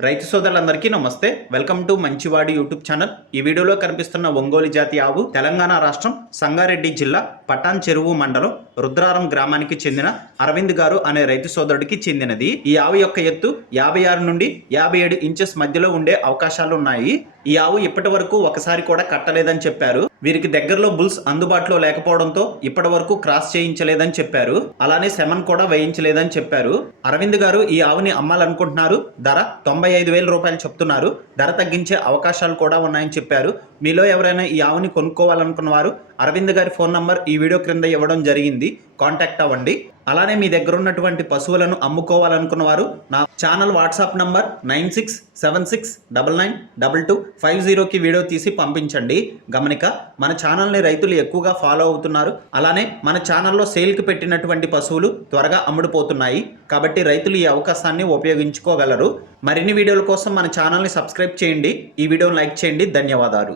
రైతు సోదరులందరికీ నమస్తే. Welcome to Manchivadi YouTube channel. ఈ వీడియోలో కనిపిస్తున్న ఒంగోలు జాతి ఆవు తెలంగాణ రాష్ట్రం సంగారెడ్డి జిల్లా పటాన్ చెరువు మండలం రుద్రారం గ్రామానికి చెందిన అరవింద్ గారు అనే రైతు సోదరుడికి చెందినది. ఈ ఆవు యొక్క ఎత్తు 56 నుండి 57 ఇంచెస్ మధ్యలో ఉండే అవకాశాలు ఉన్నాయి. ఈ ఆవు ఇప్పటి వరకు ఒకసారి కూడా కట్టలేదని చెప్పారు. వీరికి దగ్గరలో బుల్స్ అందుబాటులో లేకపోవడంతో ఇప్పటి వరకు క్రాస్ చేయించలేదని చెప్పారు. అలానే సెమన్ కూడా వేయించలేదని చెప్పారు. అరవింద్ గారు ఈ ఆవుని అమ్మాలనుకుంటున్నారు. ధర 95,000 రూపాయలు చెప్తున్నారు. ధర తగ్గించే అవకాశాలు కూడా ఉన్నాయని చెప్పారు. మీలో ఎవరైనా ఈ ఆవుని కొనుక్కోవాలనుకున్న వారు అరవింద్ గారి ఫోన్ నంబర్ ఈ వీడియో క్రింద ఇవ్వడం జరిగింది. కాంటాక్ట్ అవ్వండి. అలానే మీ దగ్గర ఉన్నటువంటి పశువులను అమ్ముకోవాలనుకున్న వారు నా ఛానల్ వాట్సాప్ నంబర్ 9676992250కి వీడియో తీసి పంపించండి. గమనిక, మన ఛానల్ని రైతులు ఎక్కువగా ఫాలో అవుతున్నారు. అలానే మన ఛానల్లో సేల్కి పెట్టినటువంటి పశువులు త్వరగా అమ్ముడుపోతున్నాయి. కాబట్టి రైతులు ఈ అవకాశాన్ని ఉపయోగించుకోగలరు. మరిన్ని వీడియోల కోసం మన ఛానల్ని సబ్స్క్రైబ్ చేయండి. ఈ వీడియోని లైక్ చేయండి. ధన్యవాదాలు.